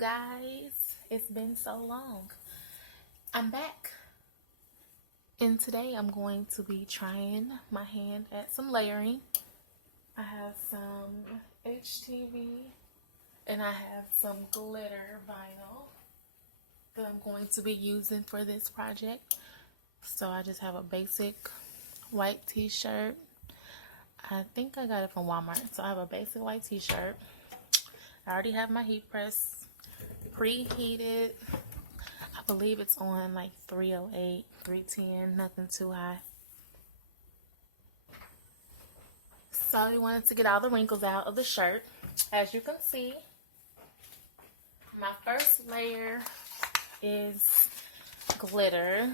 guys, it's been so long. I'm back, and today I'm going to be trying my hand at some layering. I have some HTV and I have some glitter vinyl that I'm going to be using for this project. So I just have a basic white t-shirt. I think I got it from Walmart. So I have a basic white t-shirt. I already have my heat press preheated. I believe it's on like 308, 310, nothing too high. So I wanted to get all the wrinkles out of the shirt. As you can see, my first layer is glitter.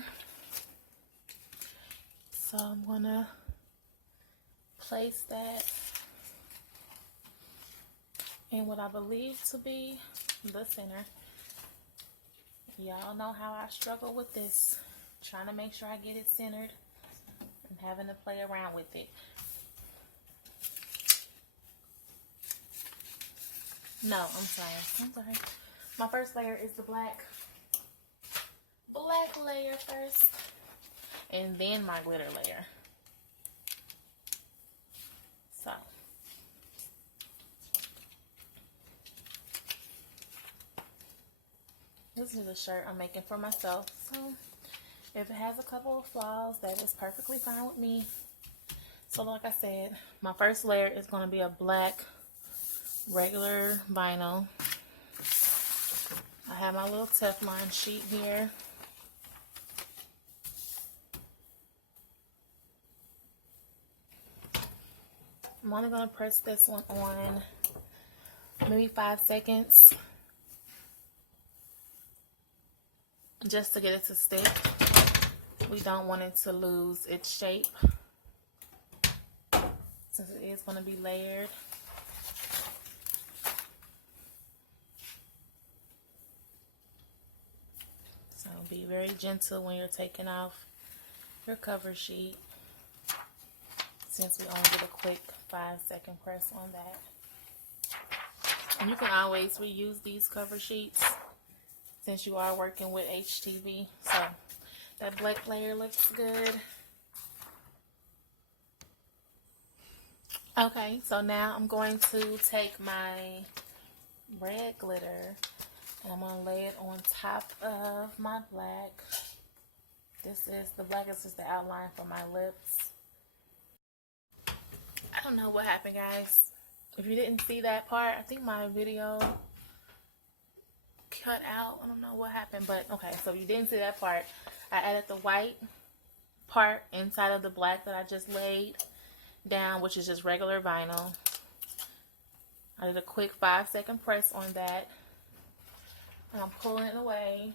So I'm gonna place that in what I believe to be the center. Y'all know how I struggle with this, trying to make sure I get it centered and having to play around with it. No, I'm sorry. My first layer is the black layer first, and then my glitter layer. So this is a shirt I'm making for myself, so if it has a couple of flaws, that is perfectly fine with me. So like I said, my first layer is going to be a black regular vinyl. I have my little Teflon sheet here. I'm only going to press this one on maybe 5 seconds just to get it to stick. We don't want it to lose its shape since it is going to be layered. So be very gentle when you're taking off your cover sheet, since we only get a quick 5-second press on that. And you can always reuse these cover sheets since you are working with HTV. So that black layer looks good. Okay, so now I'm going to take my red glitter and I'm going to lay it on top of my black. This is the black, is just the outline for my lips. I don't know what happened, guys. If you didn't see that part, I think my video cut out. I don't know what happened, but okay, so if you didn't see that part, I added the white part inside of the black that I just laid down, which is just regular vinyl. I did a quick 5-second press on that, and I'm pulling it away.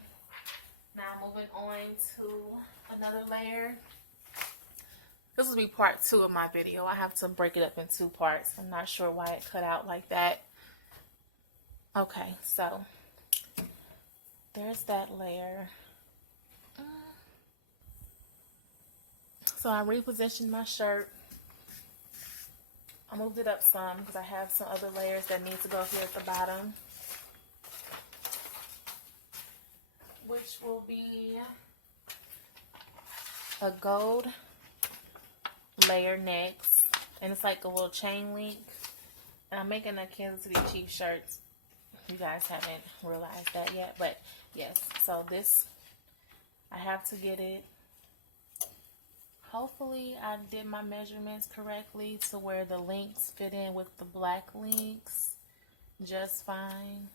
Now moving on to another layer. This will be part 2 of my video. I have to break it up in 2 parts. I'm not sure why it cut out like that. Okay, so there's that layer. So I repositioned my shirt. I moved it up some because I have some other layers that need to go here at the bottom, which will be a gold layer next, and it's like a little chain link. And I'm making a Kansas City cheap shirts. You guys haven't realized that yet, but yes. So this, I have to get it. Hopefully I did my measurements correctly to where the links fit in with the black links just fine.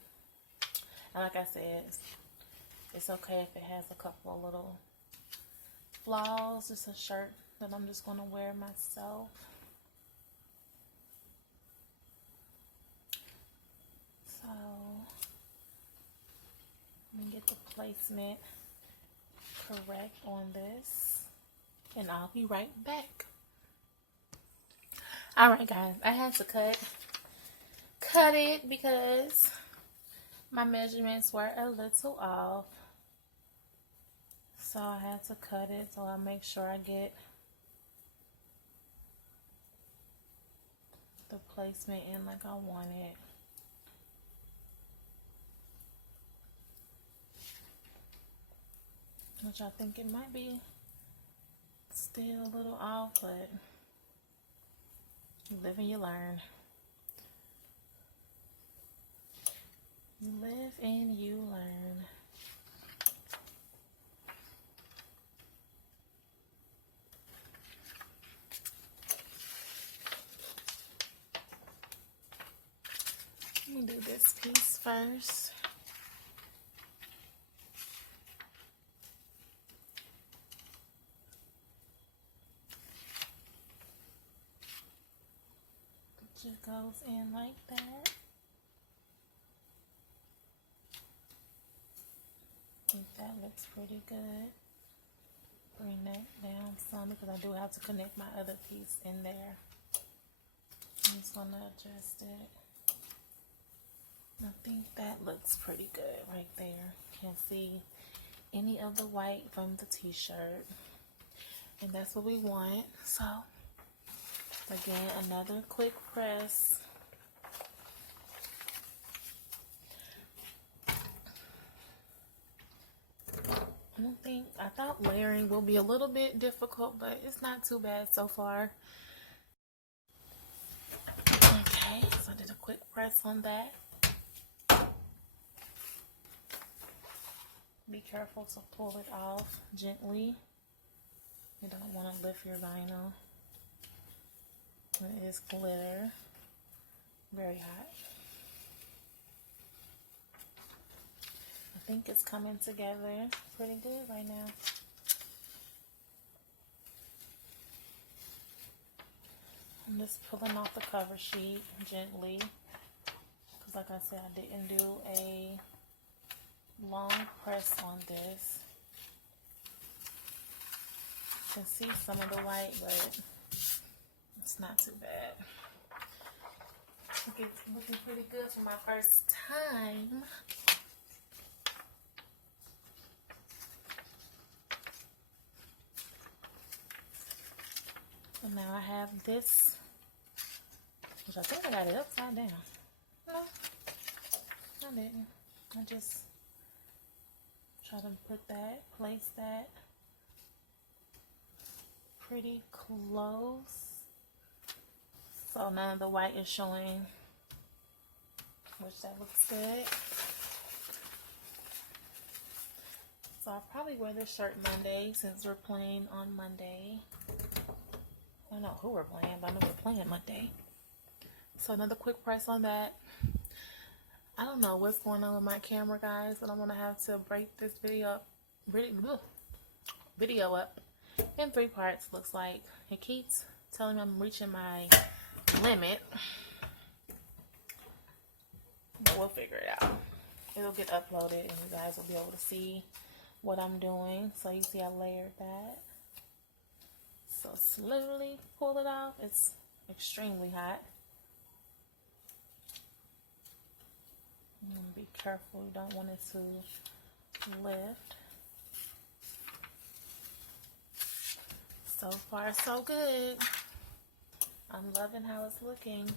And like I said, it's okay if it has a couple of little flaws. It's a shirt that I'm just going to wear myself. So let me get the placement correct on this, and I'll be right back. Alright guys, I had to cut it because my measurements were a little off. So I had to cut it so I make sure I get the placement in like I want it. which I think it might be still a little off, but you live and you learn. You live and you learn. Let me do this piece first. It just goes in like that. I think that looks pretty good. Bring that down some because I do have to connect my other piece in there. I'm just gonna adjust it. I think that looks pretty good right there. Can't see any of the white from the t-shirt. And that's what we want. So, again, another quick press. I thought layering will be a little bit difficult, but it's not too bad so far. Okay, so I did a quick press on that. Be careful to pull it off gently. You don't want to lift your vinyl. It is glitter. Very hot. I think it's coming together pretty good right now. I'm just pulling off the cover sheet gently. Because like I said, I didn't do a long press on this. You can see some of the white, but it's not too bad. It's looking pretty good for my first time. So now I have this, which I think I got it upside down. No, I didn't. I just try to put that, place that pretty close. So now the white is showing, which that looks good. So I'll probably wear this shirt Monday since we're playing on Monday. I don't know who we're playing, but I know we're playing Monday. So another quick press on that. I don't know what's going on with my camera, guys, but I'm gonna have to break this video up in 3 parts. Looks like it keeps telling me I'm reaching my limit, but we'll figure it out. It'll get uploaded and you guys will be able to see what I'm doing. So you see I layered that. So slowly pull it off. It's extremely hot. Be careful, you don't want it to lift. So far so good. I'm loving how it's looking.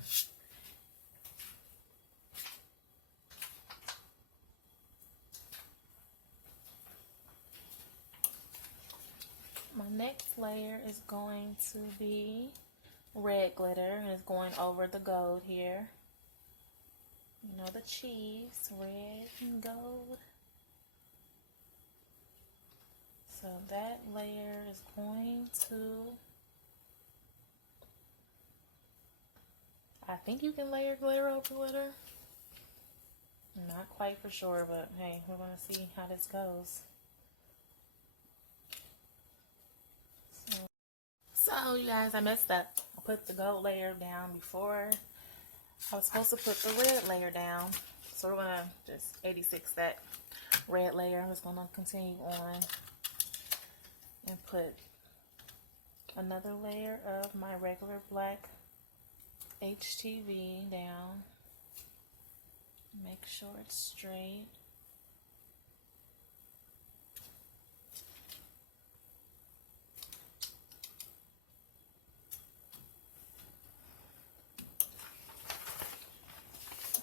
My next layer is going to be red glitter, and it's going over the gold here. You know, the cheese, red and gold. So that layer is going to, I think you can layer glitter over glitter. I'm not quite for sure, but hey, we're going to see how this goes. So you guys, I messed up. I put the gold layer down before I was supposed to put the red layer down. So we're going to just 86 that red layer. I'm just going to continue on and put another layer of my regular black HTV down. Make sure it's straight.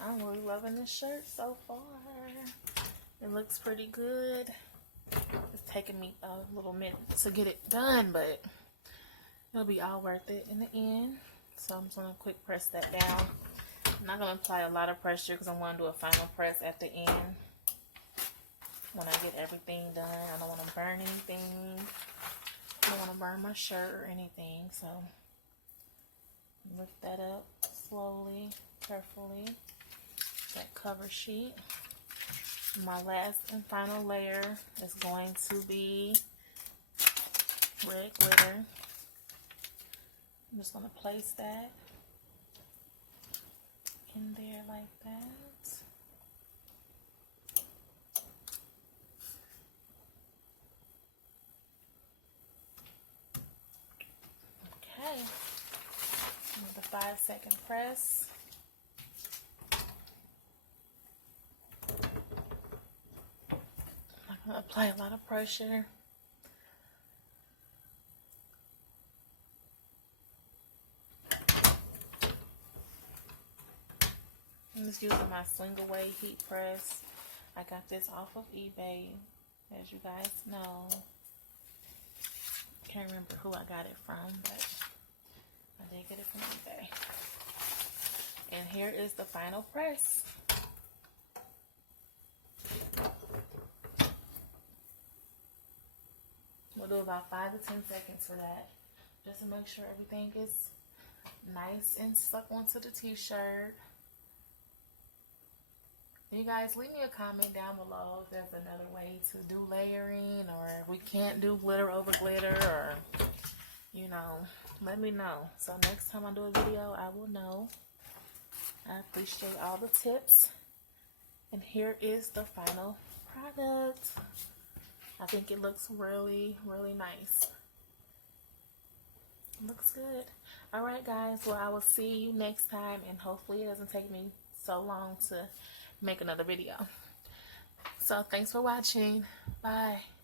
I'm really loving this shirt so far. It looks pretty good. It's taking me a little minute to get it done, but it'll be all worth it in the end. So I'm just going to quick press that down. I'm not going to apply a lot of pressure because I want to do a final press at the end when I get everything done. I don't want to burn anything. I don't want to burn my shirt or anything. So lift that up slowly, carefully. That cover sheet. My last and final layer is going to be red glitter. I'm just going to place that in there like that. Okay. With the 5-second press. I'm not going to apply a lot of pressure. I'm just using my Sling Away heat press. I got this off of eBay, as you guys know. Can't remember who I got it from, but I did get it from eBay. And here is the final press. We'll do about 5 to 10 seconds for that, just to make sure everything is nice and stuck onto the t-shirt. You guys, leave me a comment down below if there's another way to do layering, or if we can't do glitter over glitter, or, you know, let me know. So next time I do a video, I will know. I appreciate all the tips. And here is the final product. I think it looks really, really nice. Looks good. Alright guys, well I will see you next time, and hopefully it doesn't take me so long to make another video. So thanks for watching. Bye.